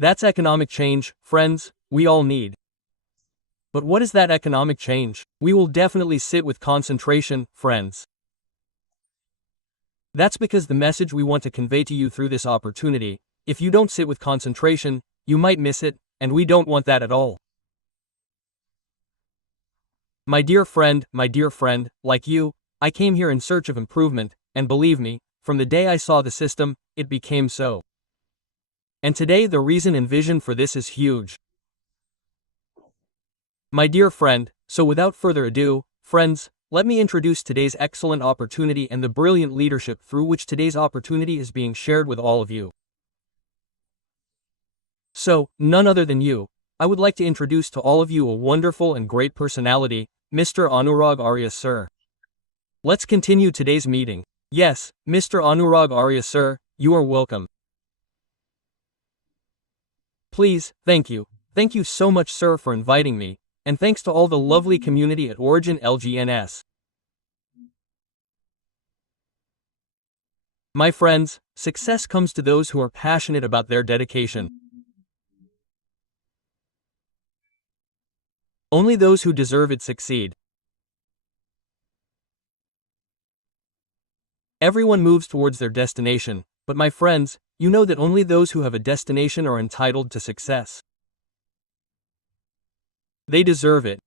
That's economic change, friends, we all need. But what is that economic change? We will definitely sit with concentration, friends. That's because the message we want to convey to you through this opportunity, if you don't sit with concentration, you might miss it, and we don't want that at all. My dear friend, like you, I came here in search of improvement, and believe me, from the day I saw the system, it became so. And today the reason and vision for this is huge. My dear friend, so without further ado, friends, let me introduce today's excellent opportunity and the brilliant leadership through which today's opportunity is being shared with all of you. So, none other than you, I would like to introduce to all of you a wonderful and great personality, Mr. Anurag Arya sir. Let's continue today's meeting. Yes, Mr. Anurag Arya sir, you are welcome. Please, thank you. Thank you so much sir for inviting me, and thanks to all the lovely community at Origin LGNS. My friends, success comes to those who are passionate about their dedication. Only those who deserve it succeed. Everyone moves towards their destination, but my friends, you know that only those who have a destination are entitled to success. They deserve it.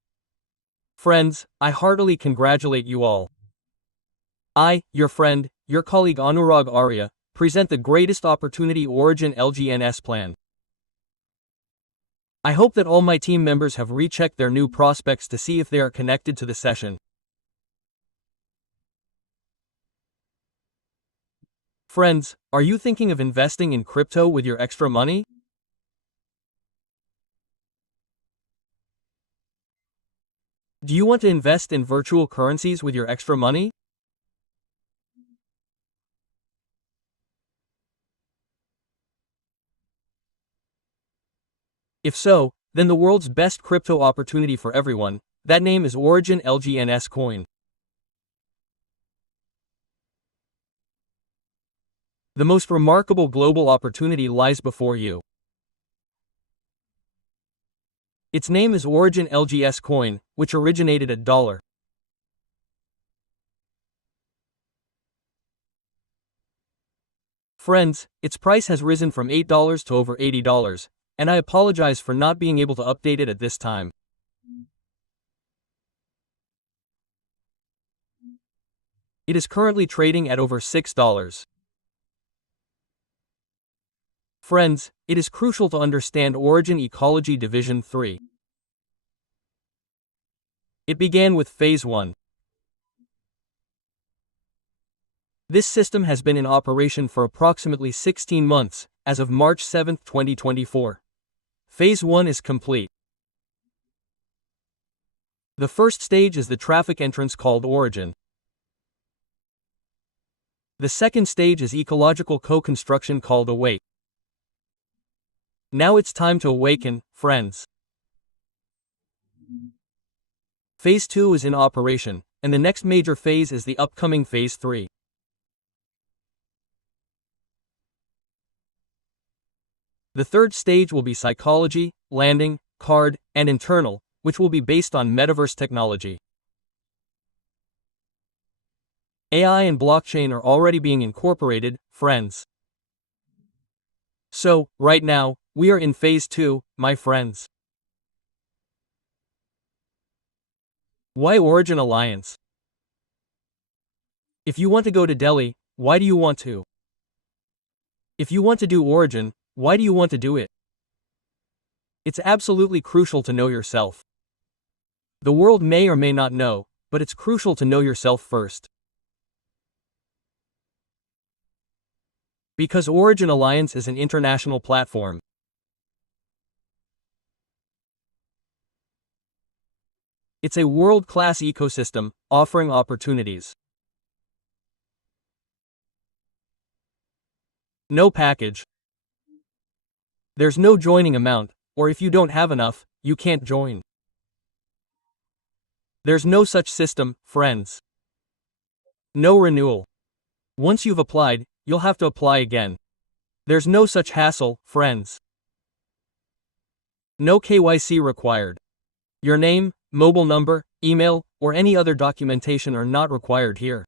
Friends, I heartily congratulate you all. I, your friend, your colleague Anurag Arya, present the greatest opportunity Origin LGNS plan. I hope that all my team members have rechecked their new prospects to see if they are connected to the session. Friends, are you thinking of investing in crypto with your extra money? Do you want to invest in virtual currencies with your extra money? If so, then the world's best crypto opportunity for everyone, that name is Origin LGNS Coin. The most remarkable global opportunity lies before you. Its name is Origin LGS Coin, which originated at $. Friends, its price has risen from $8 to over $80, and I apologize for not being able to update it at this time. It is currently trading at over $6. Friends, it is crucial to understand Origin Ecology Division 3. It began with Phase 1. This system has been in operation for approximately 16 months, as of March 7, 2024. Phase 1 is complete. The first stage is the traffic entrance called Origin. The second stage is ecological co-construction called Awake. Now it's time to awaken, friends. Phase 2 is in operation, and the next major phase is the upcoming Phase 3. The third stage will be psychology, landing, card, and internal, which will be based on metaverse technology. AI and blockchain are already being incorporated, friends. So, right now, we are in Phase 2, my friends. Why Origin Alliance? If you want to go to Delhi, why do you want to? If you want to do Origin, why do you want to do it? It's absolutely crucial to know yourself. The world may or may not know, but it's crucial to know yourself first. Because Origin Alliance is an international platform. It's a world-class ecosystem, offering opportunities. No package. There's no joining amount, or if you don't have enough, you can't join. There's no such system, friends. No renewal. Once you've applied, you'll have to apply again. There's no such hassle, friends. No KYC required. Your name, mobile number, email, or any other documentation are not required here.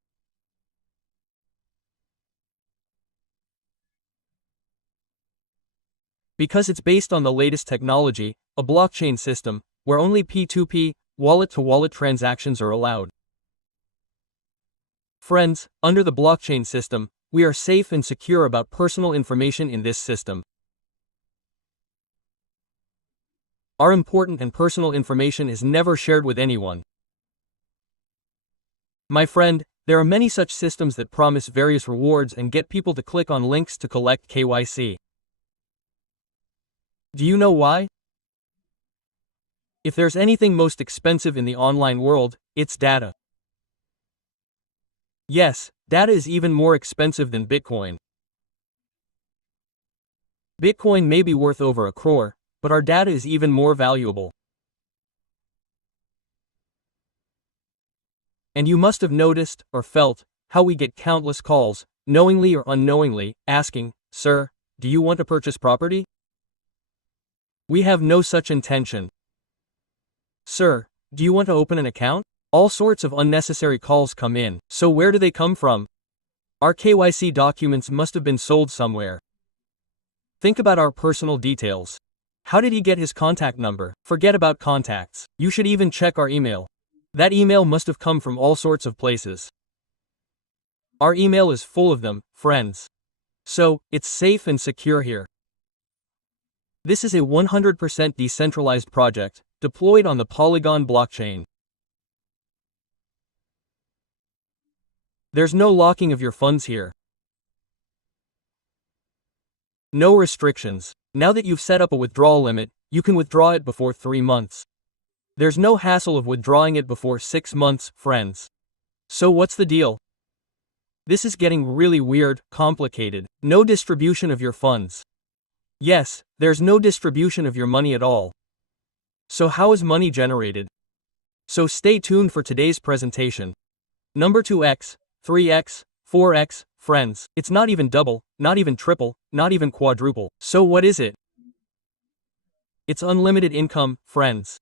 Because it's based on the latest technology, a blockchain system, where only P2P, wallet-to-wallet transactions are allowed. Friends, under the blockchain system, we are safe and secure about personal information in this system. Our important and personal information is never shared with anyone. My friend, there are many such systems that promise various rewards and get people to click on links to collect KYC. Do you know why? If there's anything most expensive in the online world, it's data. Yes, data is even more expensive than Bitcoin. Bitcoin may be worth over 1 crore, but our data is even more valuable. And you must have noticed, or felt, how we get countless calls, knowingly or unknowingly, asking, "Sir, do you want to purchase property?" We have no such intention. "Sir, do you want to open an account?" All sorts of unnecessary calls come in, so where do they come from? Our KYC documents must have been sold somewhere. Think about our personal details. How did he get his contact number? Forget about contacts. You should even check our email. That email must have come from all sorts of places. Our email is full of them, friends. So, it's safe and secure here. This is a 100% decentralized project, deployed on the Polygon blockchain. There's no locking of your funds here. No restrictions. Now that you've set up a withdrawal limit, you can withdraw it before 3 months. There's no hassle of withdrawing it before 6 months, friends. So what's the deal? This is getting really weird, complicated. No distribution of your funds. Yes, there's no distribution of your money at all. So how is money generated? So stay tuned for today's presentation. Number 2x, 3x, 4x, friends. It's not even double, not even triple, not even quadruple. So what is it? It's unlimited income, friends.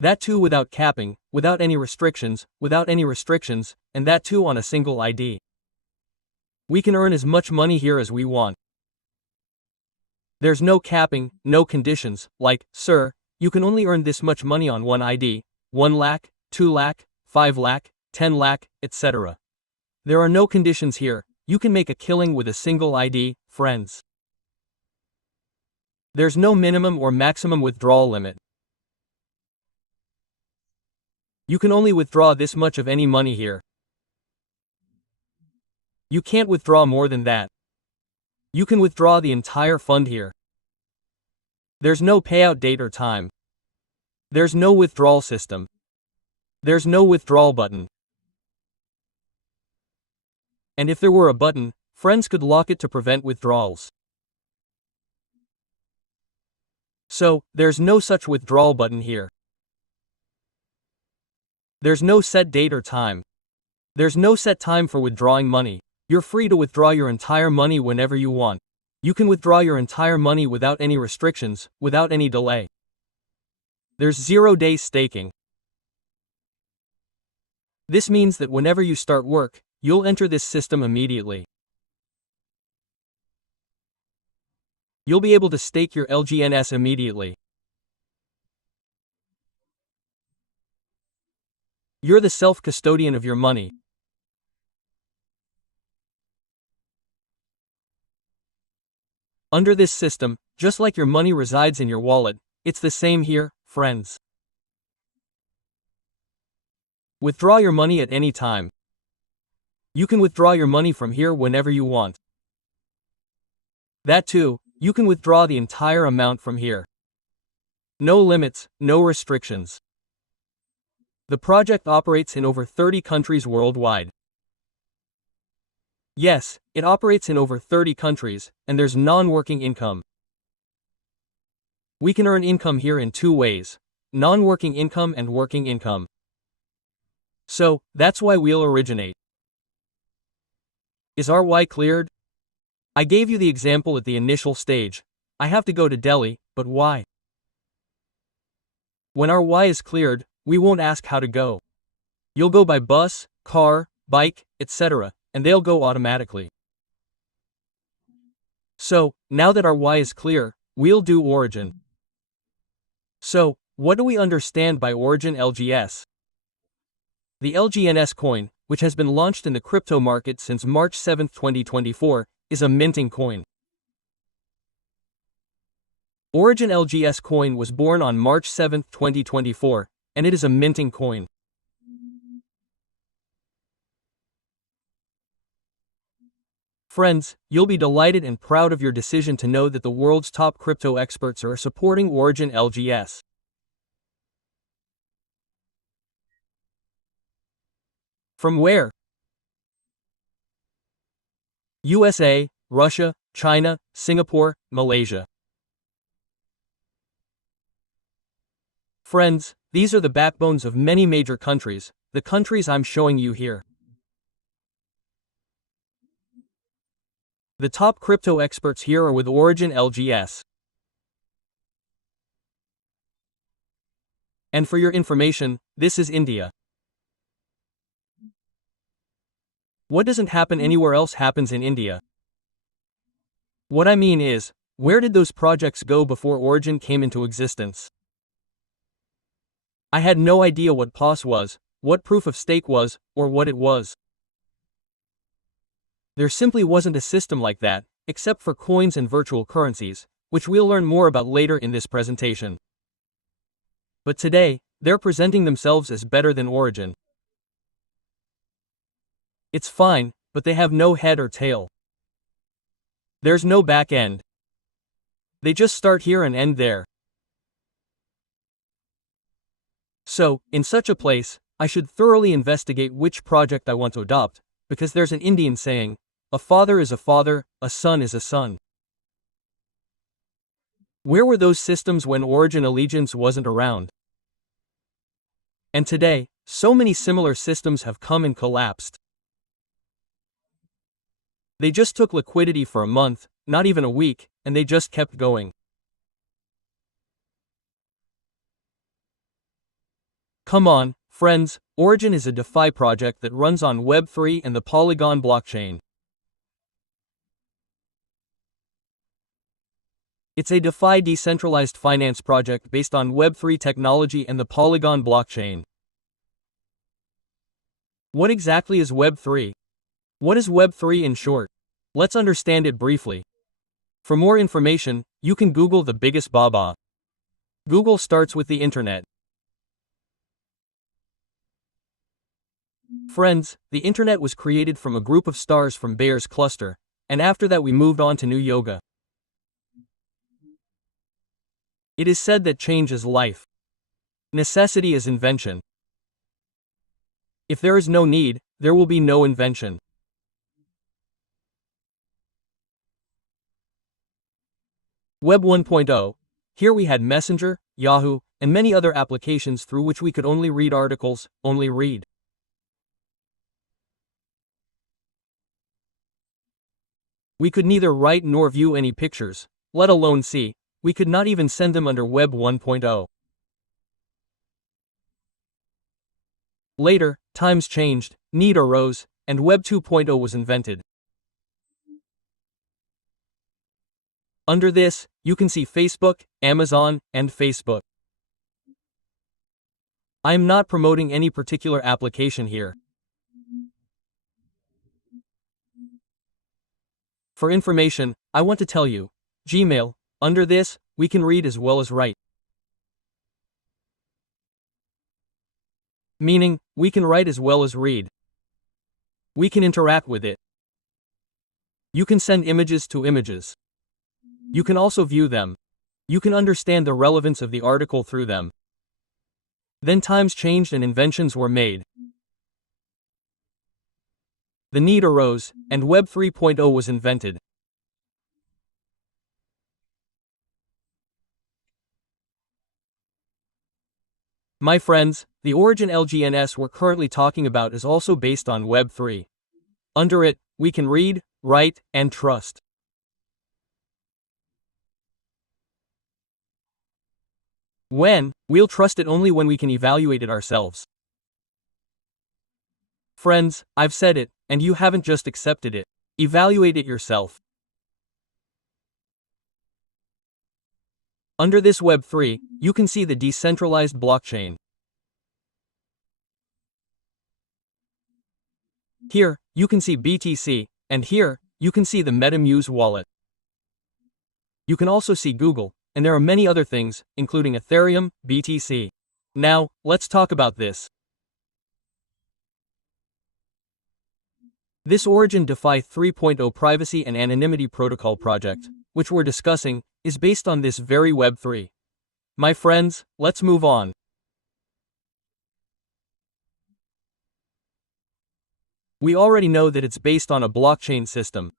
That too without capping, without any restrictions, and that too on a single ID. We can earn as much money here as we want. There's no capping, no conditions, like, "Sir, you can only earn this much money on one ID, 1 lakh, 2 lakh, 5 lakh, 10 lakh, etc. There are no conditions here. You can make a killing with a single ID, friends. There's no minimum or maximum withdrawal limit. You can only withdraw this much of any money here. You can't withdraw more than that. You can withdraw the entire fund here. There's no payout date or time. There's no withdrawal system. There's no withdrawal button. And if there were a button, friends could lock it to prevent withdrawals. So, there's no such withdrawal button here. There's no set date or time. There's no set time for withdrawing money. You're free to withdraw your entire money whenever you want. You can withdraw your entire money without any restrictions, without any delay. There's 0-day staking. This means that whenever you start work, you'll enter this system immediately. You'll be able to stake your LGNS immediately. You're the self-custodian of your money. Under this system, just like your money resides in your wallet, it's the same here, friends. Withdraw your money at any time. You can withdraw your money from here whenever you want. That too, you can withdraw the entire amount from here. No limits, no restrictions. The project operates in over 30 countries worldwide. Yes, it operates in over 30 countries, and there's non-working income. We can earn income here in 2 ways, non-working income and working income. So, that's why we'll originate. Is our why cleared? I gave you the example at the initial stage. I have to go to Delhi, but why? When our why is cleared, we won't ask how to go. You'll go by bus, car, bike, etc., and they'll go automatically. So, now that our why is clear, we'll do origin. So, what do we understand by origin LGS? The LGNS coin, which has been launched in the crypto market since March 7, 2024, is a minting coin. Origin LGS coin was born on March 7, 2024, and it is a minting coin. Friends, you'll be delighted and proud of your decision to know that the world's top crypto experts are supporting Origin LGS. From where? USA, Russia, China, Singapore, Malaysia. Friends, these are the backbones of many major countries, the countries I'm showing you here. The top crypto experts here are with Origin LGS. And for your information, this is India. What doesn't happen anywhere else happens in India. What I mean is, where did those projects go before Origin came into existence? I had no idea what POS was, what proof of stake was, or what it was. There simply wasn't a system like that, except for coins and virtual currencies, which we'll learn more about later in this presentation. But today, they're presenting themselves as better than Origin. It's fine, but they have no head or tail. There's no back end. They just start here and end there. So, in such a place, I should thoroughly investigate which project I want to adopt, because there's an Indian saying, a father is a father, a son is a son. Where were those systems when Origin Allegiance wasn't around? And today, so many similar systems have come and collapsed. They just took liquidity for a month, not even a week, and they just kept going. Come on, friends, Origin is a DeFi project that runs on Web3 and the Polygon blockchain. It's a DeFi decentralized finance project based on Web3 technology and the Polygon blockchain. What exactly is Web3? What is Web3 in short? Let's understand it briefly. For more information, you can Google the biggest baba. Google starts with the internet. Friends, the internet was created from a group of stars from Bayer's cluster, and after that we moved on to new yoga. It is said that change is life. Necessity is invention. If there is no need, there will be no invention. Web 1.0. Here we had Messenger, Yahoo, and many other applications through which we could only read articles, only read. We could neither write nor view any pictures, let alone see. We could not even send them under Web 1.0. Later, times changed, need arose, and Web 2.0 was invented. Under this, you can see Facebook, Amazon, and Facebook. I am not promoting any particular application here. For information, I want to tell you, Gmail, under this, we can read as well as write. Meaning, we can write as well as read. We can interact with it. You can send images to images. You can also view them. You can understand the relevance of the article through them. Then times changed and inventions were made. The need arose, and Web 3.0 was invented. My friends, the Origin LGNS we're currently talking about is also based on Web 3. Under it, we can read, write, and trust. When? We'll trust it only when we can evaluate it ourselves. Friends, I've said it, and you haven't just accepted it. Evaluate it yourself. Under this Web3, you can see the decentralized blockchain. Here, you can see BTC, and here, you can see the MetaMuse wallet. You can also see Google, and there are many other things, including Ethereum, BTC. Now, let's talk about this. This Origin DeFi 3.0 privacy and anonymity protocol project, which we're discussing, is based on this very Web3. My friends, let's move on. We already know that it's based on a blockchain system.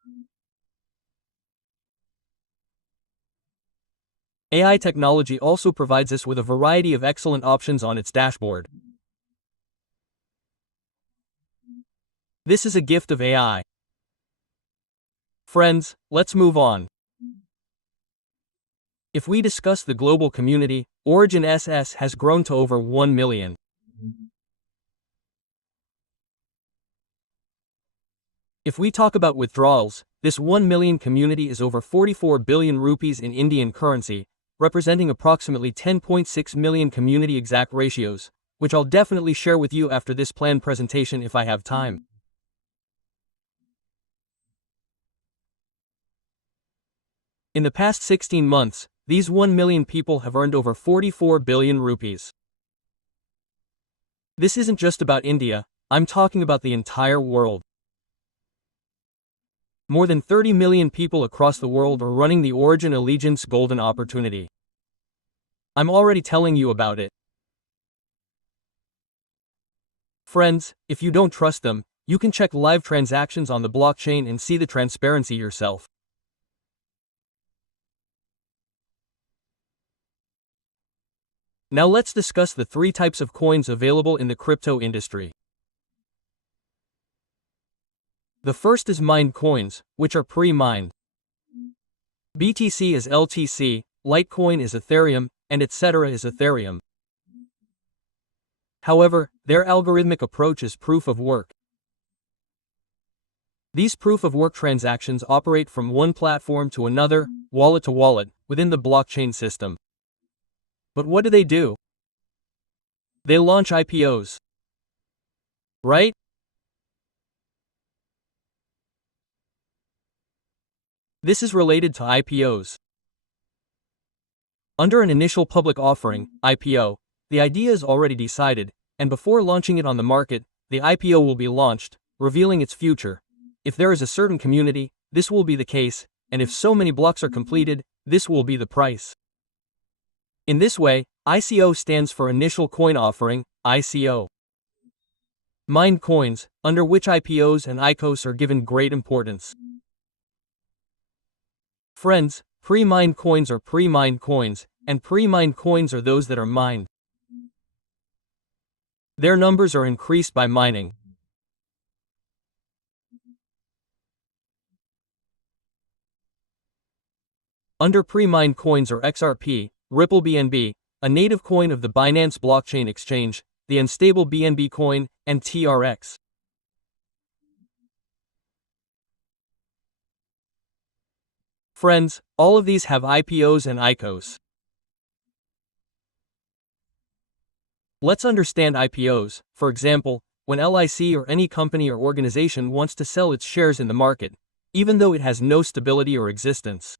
AI technology also provides us with a variety of excellent options on its dashboard. This is a gift of AI. Friends, let's move on. If we discuss the global community, Origin SS has grown to over 1 million. If we talk about withdrawals, this 1 million community is over 44 billion rupees in Indian currency, representing approximately 10.6 million community exact ratios, which I'll definitely share with you after this planned presentation if I have time. In the past 16 months, these 1 million people have earned over 44 billion rupees. This isn't just about India, I'm talking about the entire world. More than 30 million people across the world are running the Origin Allegiance Golden Opportunity. I'm already telling you about it. Friends, if you don't trust them, you can check live transactions on the blockchain and see the transparency yourself. Now let's discuss the 3 types of coins available in the crypto industry. The first is mined coins, which are pre-mined. BTC is LTC, Litecoin is Ethereum, and etc. is Ethereum. However, their algorithmic approach is proof of work. These proof of work transactions operate from one platform to another, wallet to wallet, within the blockchain system. But what do? They launch IPOs. Right? This is related to IPOs. Under an initial public offering, IPO, the idea is already decided, and before launching it on the market, the IPO will be launched, revealing its future. If there is a certain community, this will be the case, and if so many blocks are completed, this will be the price. In this way, ICO stands for Initial Coin Offering, ICO. Mined coins, under which IPOs and ICOs are given great importance. Friends, pre-mined coins are pre-mined coins, and pre-mined coins are those that are mined. Their numbers are increased by mining. Under pre-mined coins are XRP, Ripple BNB, a native coin of the Binance blockchain exchange, the unstable BNB coin, and TRX. Friends, all of these have IPOs and ICOs. Let's understand IPOs. For example, when LIC or any company or organization wants to sell its shares in the market, even though it has no stability or existence.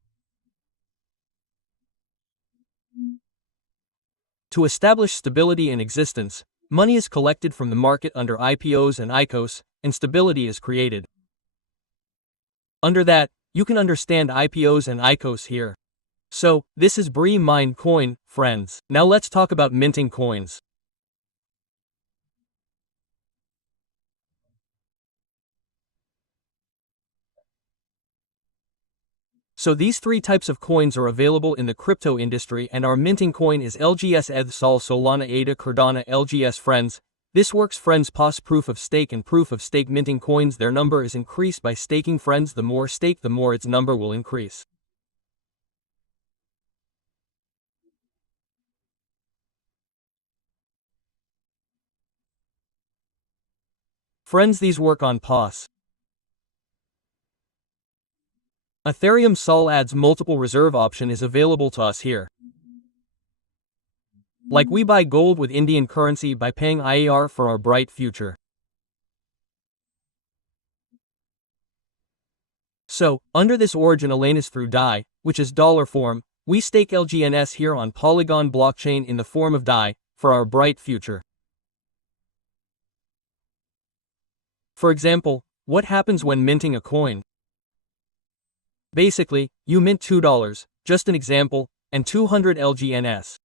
To establish stability and existence, money is collected from the market under IPOs and ICOs, and stability is created. Under that, you can understand IPOs and ICOs here. So, this is pre-mined coin, friends. Now let's talk about minting coins. So these 3 types of coins are available in the crypto industry, and our minting coin is LGS ETH Sol Solana ADA Cardano LGS friends. This works friends POS proof of stake and proof of stake minting coins. Their number is increased by staking friends. The more stake, the more its number will increase. Friends, these work on POS. Ethereum Sol adds multiple reserve option is available to us here. Like we buy gold with Indian currency by paying IAR for our bright future. So, under this origin LGNS through DAI, which is dollar form, we stake LGNS here on Polygon blockchain in the form of DAI, for our bright future. For example, what happens when minting a coin? Basically, you mint $2, just an example, and 200 LGNS.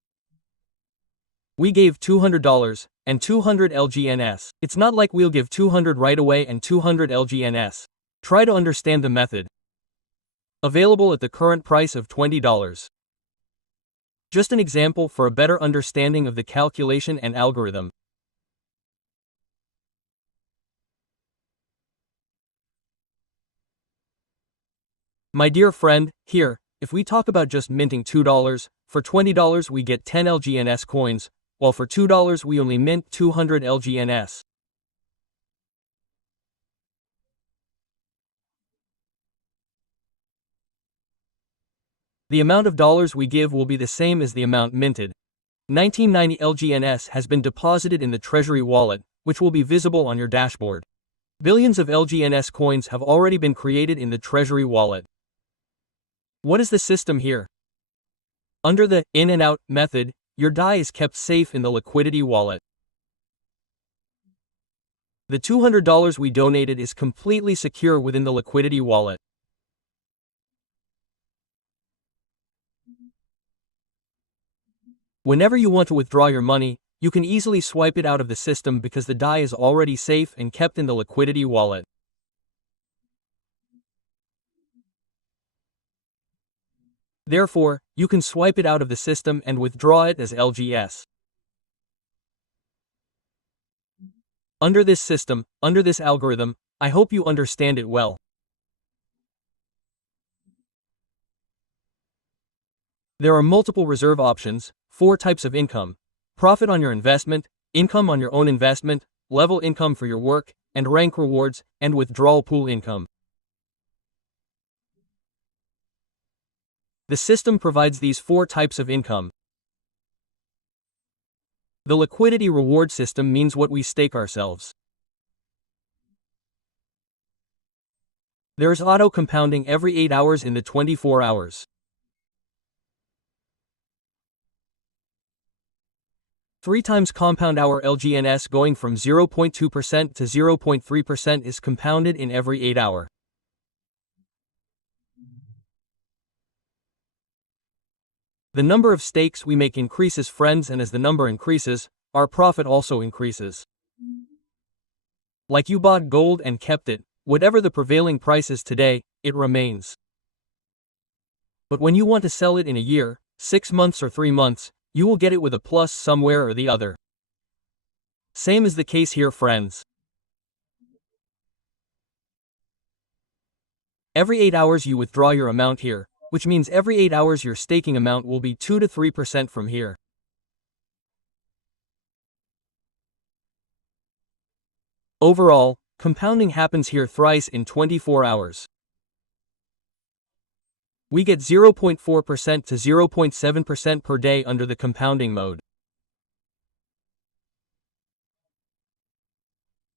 We gave $200, and 200 LGNS. It's not like we'll give 200 right away and 200 LGNS. Try to understand the method. Available at the current price of $20. Just an example for a better understanding of the calculation and algorithm. My dear friend, here, if we talk about just minting $2, for $20 we get 10 LGNS coins, while for $2 we only mint 200 LGNS. The amount of dollars we give will be the same as the amount minted. 1990 LGNS has been deposited in the Treasury wallet, which will be visible on your dashboard. Billions of LGNS coins have already been created in the Treasury wallet. What is the system here? Under the in and out method, your DAI is kept safe in the liquidity wallet. The $200 we donated is completely secure within the liquidity wallet. Whenever you want to withdraw your money, you can easily swipe it out of the system because the DAI is already safe and kept in the liquidity wallet. Therefore, you can swipe it out of the system and withdraw it as LGS. Under this system, under this algorithm, I hope you understand it well. There are multiple reserve options, 4 types of income: profit on your investment, income on your own investment, level income for your work, and rank rewards, and withdrawal pool income. The system provides these 4 types of income. The liquidity reward system means what we stake ourselves. There is auto compounding every 8 hours in the 24 hours. 3 times compound hour LGNS going from 0.2% to 0.3% is compounded in every 8 hour. The number of stakes we make increases, friends, and as the number increases, our profit also increases. Like you bought gold and kept it, whatever the prevailing price is today, it remains. But when you want to sell it in a year, 6 months or 3 months, you will get it with a plus somewhere or the other. Same is the case here, friends. Every 8 hours you withdraw your amount here, which means every 8 hours your staking amount will be 2 to 3% from here. Overall, compounding happens here thrice in 24 hours. We get 0.4% to 0.7% per day under the compounding mode.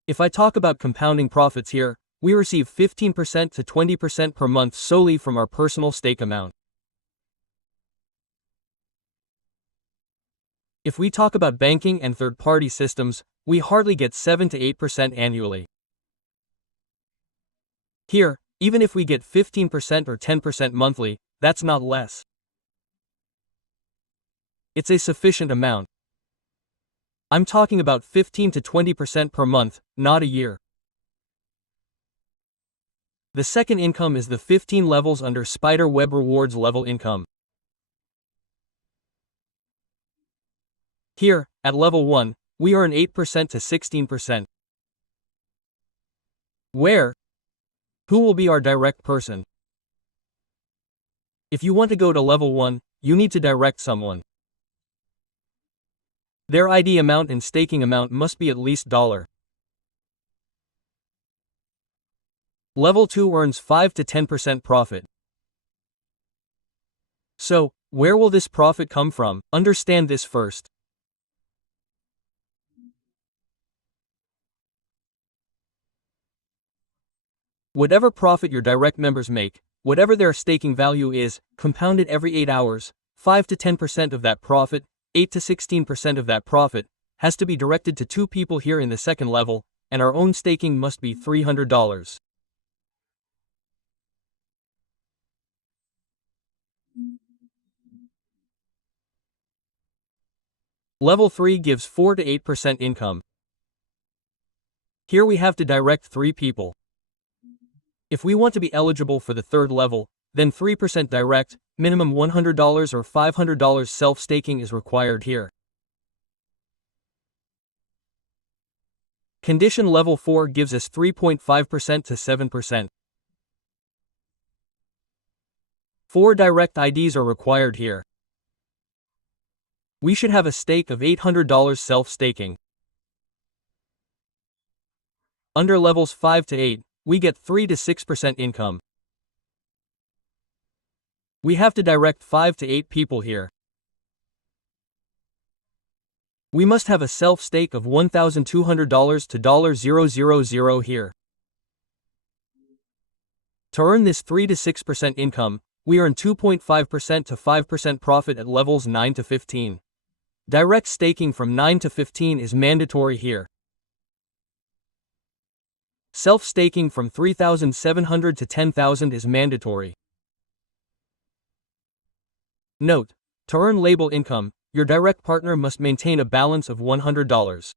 If I talk about compounding profits here, we receive 15% to 20% per month solely from our personal stake amount. If we talk about banking and third-party systems, we hardly get 7 to 8% annually. Here, even if we get 15% or 10% monthly, that's not less. It's a sufficient amount. I'm talking about 15 to 20% per month, not a year. The second income is the 15 levels under Spider Web Rewards level income. Here, at level 1, we earn 8% to 16%. Where? Who will be our direct person? If you want to go to level 1, you need to direct someone. Their ID amount and staking amount must be at least $. Level 2 earns 5 to 10% profit. So, where will this profit come from? Understand this first. Whatever profit your direct members make, whatever their staking value is, compounded every 8 hours, 5 to 10% of that profit, 8 to 16% of that profit, has to be directed to 2 people here in the second level, and our own staking must be $300. Level 3 gives 4 to 8% income. Here we have to direct 3 people. If we want to be eligible for the third level, then 3% direct, minimum $100 or $500 self-staking is required here. Condition level 4 gives us 3.5% to 7%. 4 direct IDs are required here. We should have a stake of $800 self-staking. Under levels 5 to 8, we get 3 to 6% income. We have to direct 5 to 8 people here. We must have a self-stake of $1,200 to $0.000 here. To earn this 3 to 6% income, we earn 2.5% to 5% profit at levels 9 to 15. Direct staking from 9 to 15 is mandatory here. Self-staking from 3,700 to 10,000 is mandatory. Note: to earn label income, your direct partner must maintain a balance of $100.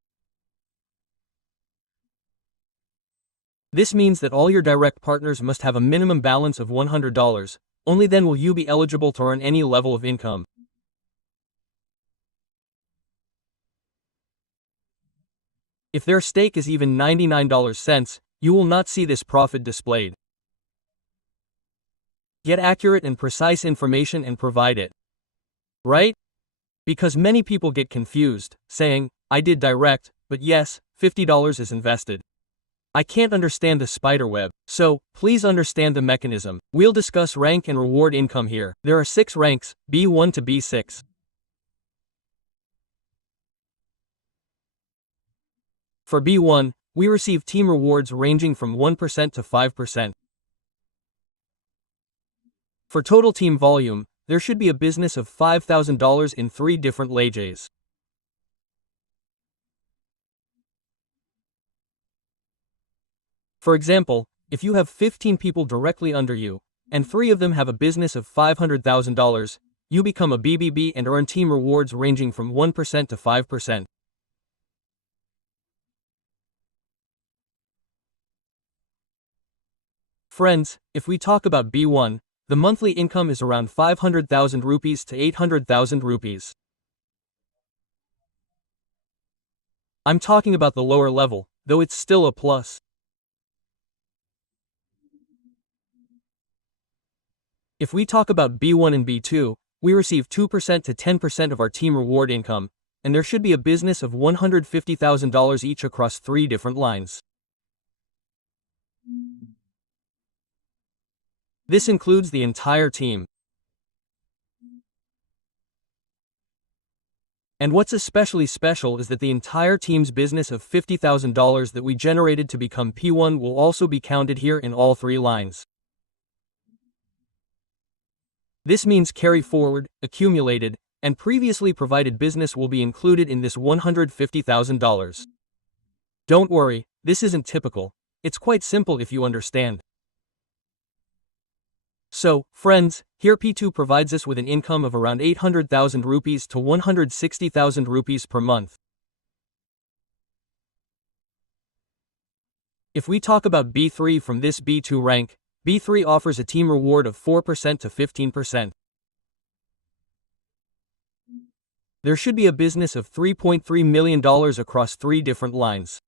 This means that all your direct partners must have a minimum balance of $100, only then will you be eligible to earn any level of income. If their stake is even 99 cents, you will not see this profit displayed. Get accurate and precise information and provide it. Right? Because many people get confused, saying, I did direct, but yes, $50 is invested. I can't understand the spiderweb, so please understand the mechanism. We'll discuss rank and reward income here. There are 6 ranks, B1 to B6. For B1, we receive team rewards ranging from 1% to 5%. For total team volume, there should be a business of $5,000 in 3 different leges. For example, if you have 15 people directly under you, and 3 of them have a business of $500,000, you become a BBB and earn team rewards ranging from 1% to 5%. Friends, if we talk about B1, the monthly income is around 500,000 rupees to 800,000 rupees. I'm talking about the lower level, though it's still a plus. If we talk about B1 and B2, we receive 2% to 10% of our team reward income, and there should be a business of $150,000 each across 3 different lines. This includes the entire team. And what's especially special is that the entire team's business of $50,000 that we generated to become P1 will also be counted here in all 3 lines. This means carry forward, accumulated, and previously provided business will be included in this $150,000. Don't worry, this isn't typical. It's quite simple if you understand. So, friends, here P2 provides us with an income of around 800,000 rupees to 160,000 rupees per month. If we talk about B3 from this B2 rank, B3 offers a team reward of 4% to 15%. There should be a business of $3.3 million across 3 different lines.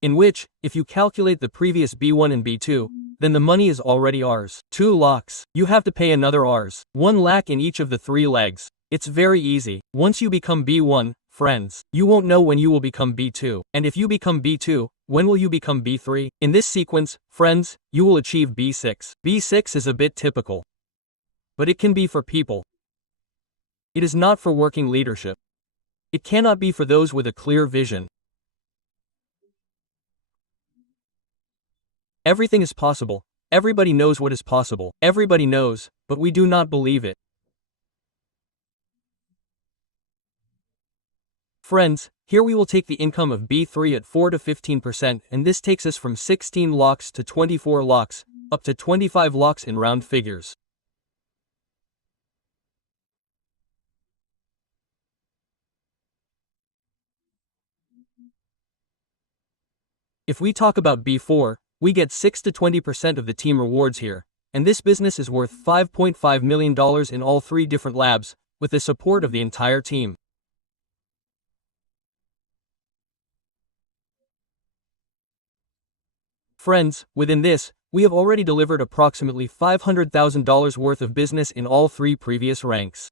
In which, if you calculate the previous B1 and B2, then the money is already ours. 2 lakhs. You have to pay another Rs. 1 lakh in each of the 3 legs. It's very easy. Once you become B1, friends, you won't know when you will become B2. And if you become B2, when will you become B3? In this sequence, friends, you will achieve B6. B6 is a bit typical, but it can be for people. It is not for working leadership. It cannot be for those with a clear vision. Everything is possible. Everybody knows what is possible. Everybody knows, but we do not believe it. Friends, here we will take the income of B3 at 4 to 15%, and this takes us from 16 lakhs to 24 lakhs, up to 25 lakhs in round figures. If we talk about B4, we get 6 to 20% of the team rewards here, and this business is worth $5.5 million in all 3 different labs, with the support of the entire team. Friends, within this, we have already delivered approximately $500,000 worth of business in all 3 previous ranks.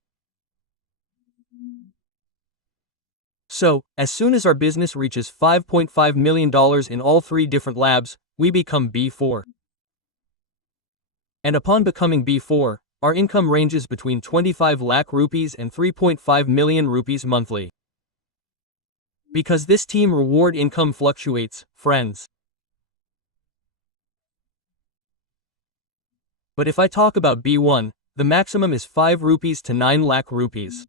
So, as soon as our business reaches $5.5 million in all 3 different labs, we become B4. And upon becoming B4, our income ranges between 25 lakh rupees and 3.5 million rupees monthly. Because this team reward income fluctuates, friends. But if I talk about B1, the maximum is 5 rupees to 9 lakh rupees.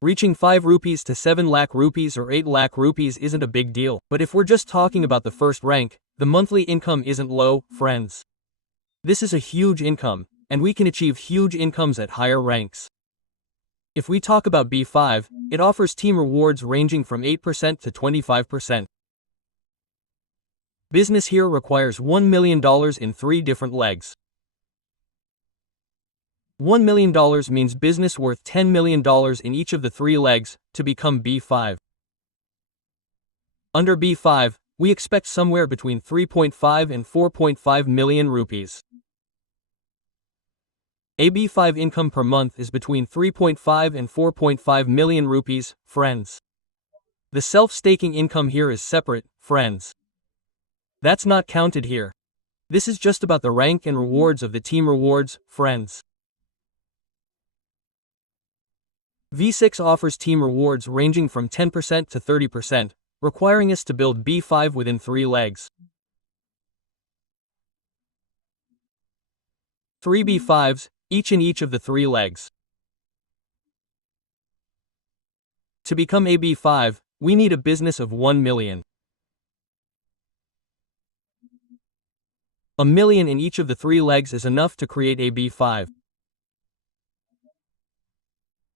Reaching 5 rupees to 7 lakh rupees or 8 lakh rupees isn't a big deal. But if we're just talking about the first rank, the monthly income isn't low, friends. This is a huge income, and we can achieve huge incomes at higher ranks. If we talk about B5, it offers team rewards ranging from 8% to 25%. Business here requires $1 million in 3 different legs. $1 million means business worth $10 million in each of the 3 legs to become B5. Under B5, we expect somewhere between 3.5 and 4.5 million rupees. A B5 income per month is between 3.5 and 4.5 million rupees, friends. The self-staking income here is separate, friends. That's not counted here. This is just about the rank and rewards of the team rewards, friends. V6 offers team rewards ranging from 10% to 30%, requiring us to build B5 within 3 legs. 3 B5s, each in each of the 3 legs. To become a B5, we need a business of 1 million. $1 million in each of the 3 legs is enough to create a B5.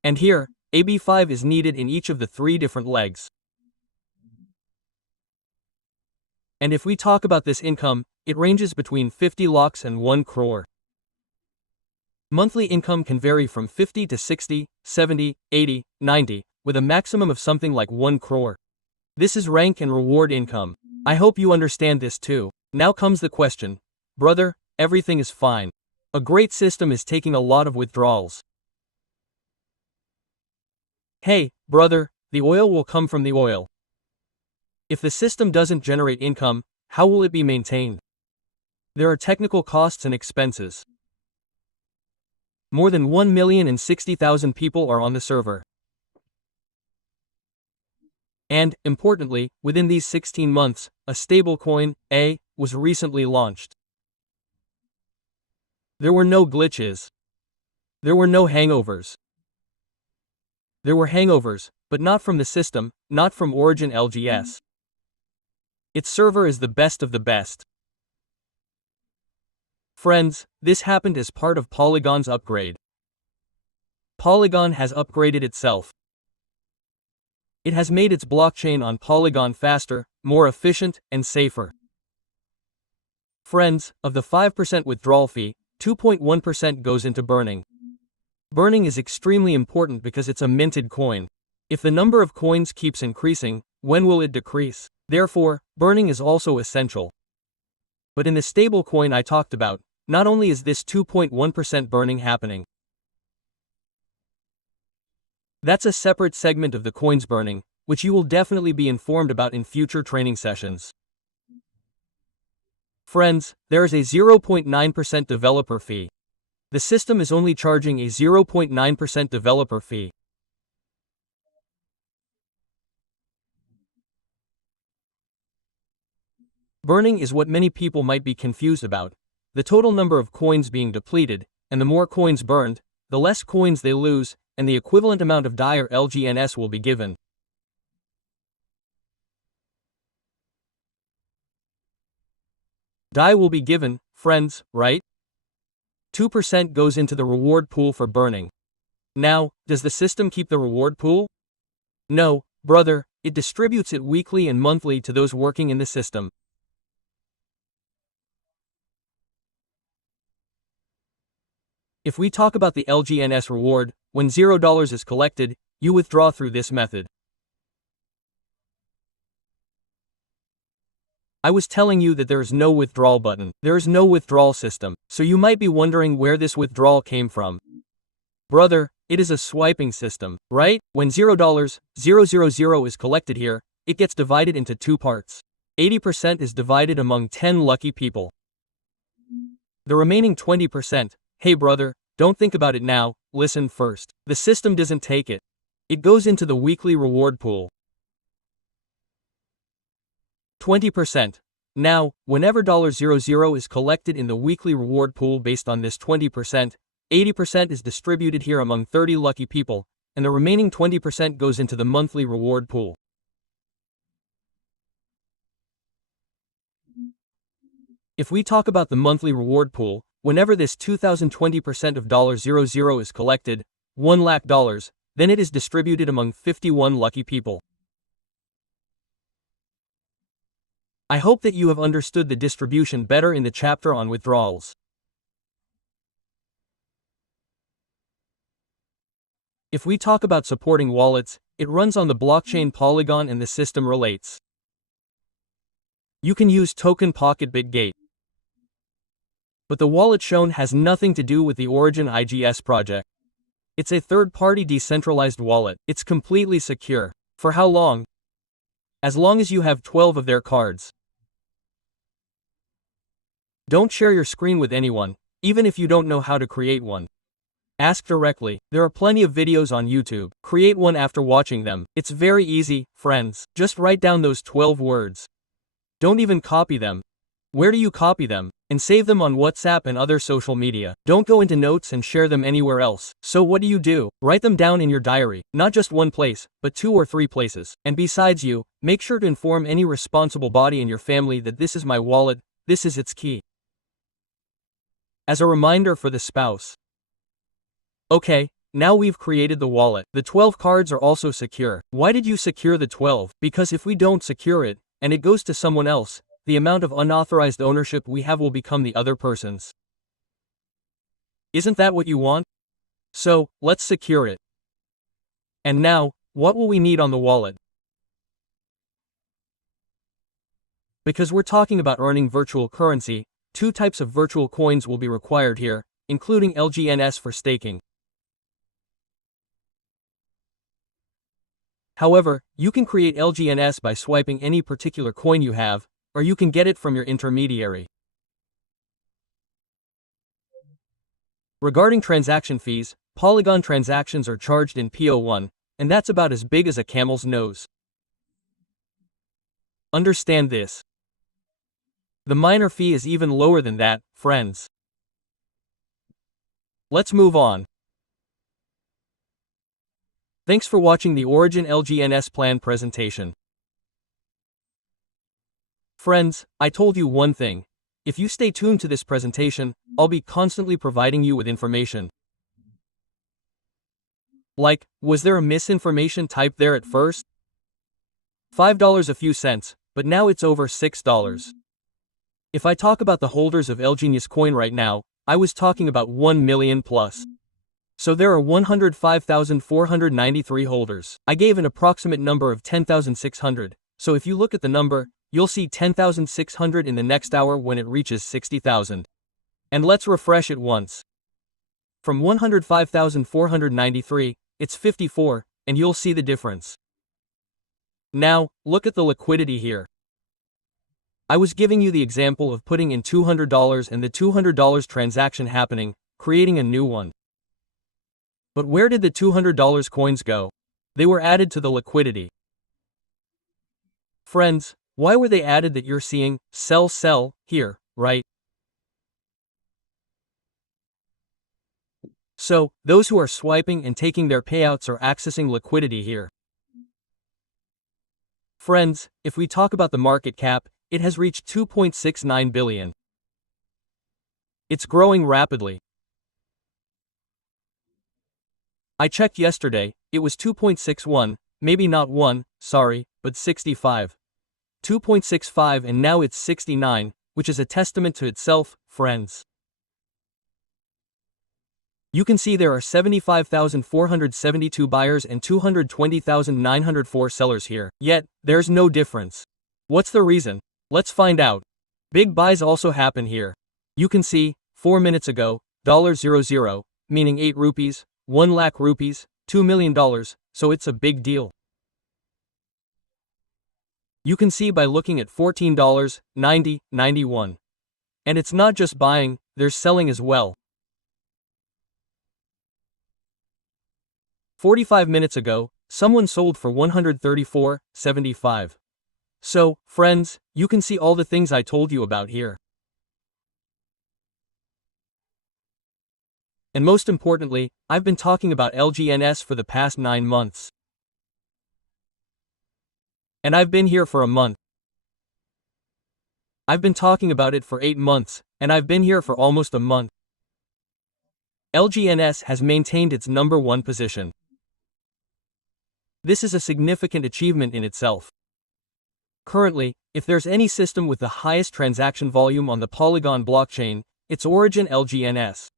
And here, a B5 is needed in each of the 3 different legs. And if we talk about this income, it ranges between 50 lakhs and 1 crore. Monthly income can vary from 50 to 60, 70, 80, 90, with a maximum of something like 1 crore. This is rank and reward income. I hope you understand this too. Now comes the question. Brother, everything is fine. A great system is taking a lot of withdrawals. Hey, brother, the oil will come from the oil. If the system doesn't generate income, how will it be maintained? There are technical costs and expenses. More than 1,060,000 people are on the server. And, importantly, within these 16 months, a stablecoin, A, was recently launched. There were no glitches. There were no hangovers. There were hangovers, but not from the system, not from Origin LGNS. Its server is the best of the best. Friends, this happened as part of Polygon's upgrade. Polygon has upgraded itself. It has made its blockchain on Polygon faster, more efficient, and safer. Friends, of the 5% withdrawal fee, 2.1% goes into burning. Burning is extremely important because it's a minted coin. If the number of coins keeps increasing, when will it decrease? Therefore, burning is also essential. But in the stable coin I talked about, not only is this 2.1% burning happening. That's a separate segment of the coins burning, which you will definitely be informed about in future training sessions. Friends, there is a 0.9% developer fee. The system is only charging a 0.9% developer fee. Burning is what many people might be confused about. The total number of coins being depleted, and the more coins burned, the less coins they lose, and the equivalent amount of DI or LGNS will be given. DI will be given, friends, right? 2% goes into the reward pool for burning. Now, does the system keep the reward pool? No, brother, it distributes it weekly and monthly to those working in the system. If we talk about the LGNS reward, when $0 is collected, you withdraw through this method. I was telling you that there is no withdrawal button. There is no withdrawal system, so you might be wondering where this withdrawal came from. Brother, it is a swiping system, right? When $0,000 is collected here, it gets divided into two parts. 80% is divided among 10 lucky people. The remaining 20%, hey brother, don't think about it now, listen first. The system doesn't take it. It goes into the weekly reward pool. 20%. Now, whenever $0 is collected in the weekly reward pool based on this 20%, 80% is distributed here among 30 lucky people, and the remaining 20% goes into the monthly reward pool. If we talk about the monthly reward pool, whenever this 2020% of $0 is collected, $1 lakh, then it is distributed among 51 lucky people. I hope that you have understood the distribution better in the chapter on withdrawals. If we talk about supporting wallets, it runs on the blockchain Polygon and the system relates. You can use token Pocket Bitgate. But the wallet shown has nothing to do with the Origin IGS project. It's a third-party decentralized wallet. It's completely secure. For how long? As long as you have 12 of their cards. Don't share your screen with anyone, even if you don't know how to create one. Ask directly. There are plenty of videos on YouTube. Create one after watching them. It's very easy, friends. Just write down those 12 words. Don't even copy them. Where do you copy them? And save them on WhatsApp and other social media. Don't go into notes and share them anywhere else. So what do? Write them down in your diary, not just one place, but 2 or 3 places. And besides you, make sure to inform any responsible body in your family that this is my wallet, this is its key. As a reminder for the spouse. Okay, now we've created the wallet. The 12 cards are also secure. Why did you secure the 12? Because if we don't secure it, and it goes to someone else, the amount of unauthorized ownership we have will become the other person's. Isn't that what you want? So, let's secure it. And now, what will we need on the wallet? Because we're talking about earning virtual currency, 2 types of virtual coins will be required here, including LGNS for staking. However, you can create LGNS by swiping any particular coin you have, or you can get it from your intermediary. Regarding transaction fees, Polygon transactions are charged in PO1, and that's about as big as a camel's nose. Understand this. The miner fee is even lower than that, friends. Let's move on. Thanks for watching the Origin LGNS plan presentation. Friends, I told you one thing. If you stay tuned to this presentation, I'll be constantly providing you with information. Like, was there a misinformation typed there at first? $5 a few cents, but now it's over $6. If I talk about the holders of LGNS coin right now, I was talking about 1 million plus. So there are 105,493 holders. I gave an approximate number of 10,600, so if you look at the number, you'll see 10,600 in the next hour when it reaches 60,000. And let's refresh it once. From 105,493, it's 54, and you'll see the difference. Now, look at the liquidity here. I was giving you the example of putting in $200 and the $200 transaction happening, creating a new one. But where did the $200 coins go? They were added to the liquidity. Friends, why were they added? That you're seeing sell here, right? So, those who are swiping and taking their payouts are accessing liquidity here. Friends, if we talk about the market cap, it has reached 2.69 billion. It's growing rapidly. I checked yesterday, it was 2.61, maybe not 1, sorry, but 65. 2.65 and now it's 69, which is a testament to itself, friends. You can see there are 75,472 buyers and 220,904 sellers here. Yet, there's no difference. What's the reason? Let's find out. Big buys also happen here. You can see, 4 minutes ago, $0.00, meaning 8 rupees, 1 lakh rupees, $2 million, so it's a big deal. You can see by looking at $14, 90, 91. And it's not just buying, there's selling as well. 45 minutes ago, someone sold for $134.75. So, friends, you can see all the things I told you about here. And most importantly, I've been talking about LGNS for the past 9 months. And I've been here for a month. I've been talking about it for 8 months, and I've been here for almost a month. LGNS has maintained its number 1 position. This is a significant achievement in itself. Currently, if there's any system with the highest transaction volume on the Polygon blockchain, it's Origin LGNS.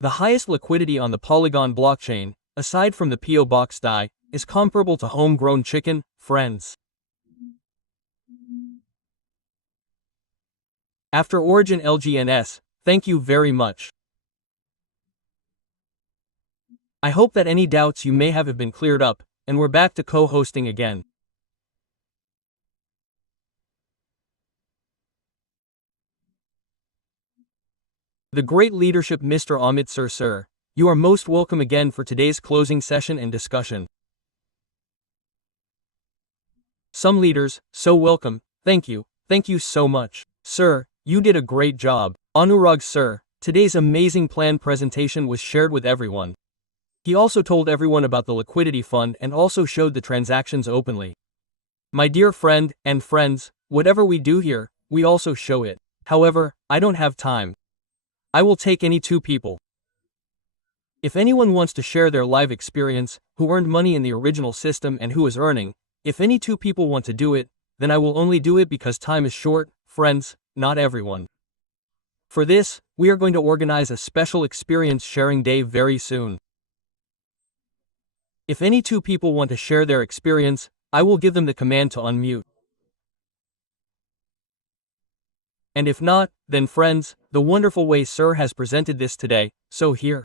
The highest liquidity on the Polygon blockchain, aside from the PO Box DAI, is comparable to homegrown chicken, friends. After Origin LGNS, thank you very much. I hope that any doubts you may have been cleared up, and we're back to co-hosting again. The great leadership Mr. Amit Sir, you are most welcome again for today's closing session and discussion. Some leaders, so welcome, thank you so much. Sir, you did a great job. Anurag sir, today's amazing plan presentation was shared with everyone. He also told everyone about the liquidity fund and also showed the transactions openly. My dear friend and friends, whatever we do here, we also show it. However, I don't have time. I will take any 2 people. If anyone wants to share their live experience, who earned money in the original system and who is earning, if any 2 people want to do it, then I will only do it because time is short, friends, not everyone. For this, we are going to organize a special experience sharing day very soon. If any 2 people want to share their experience, I will give them the command to unmute. And if not, then friends, the wonderful way Sir has presented this today, so here.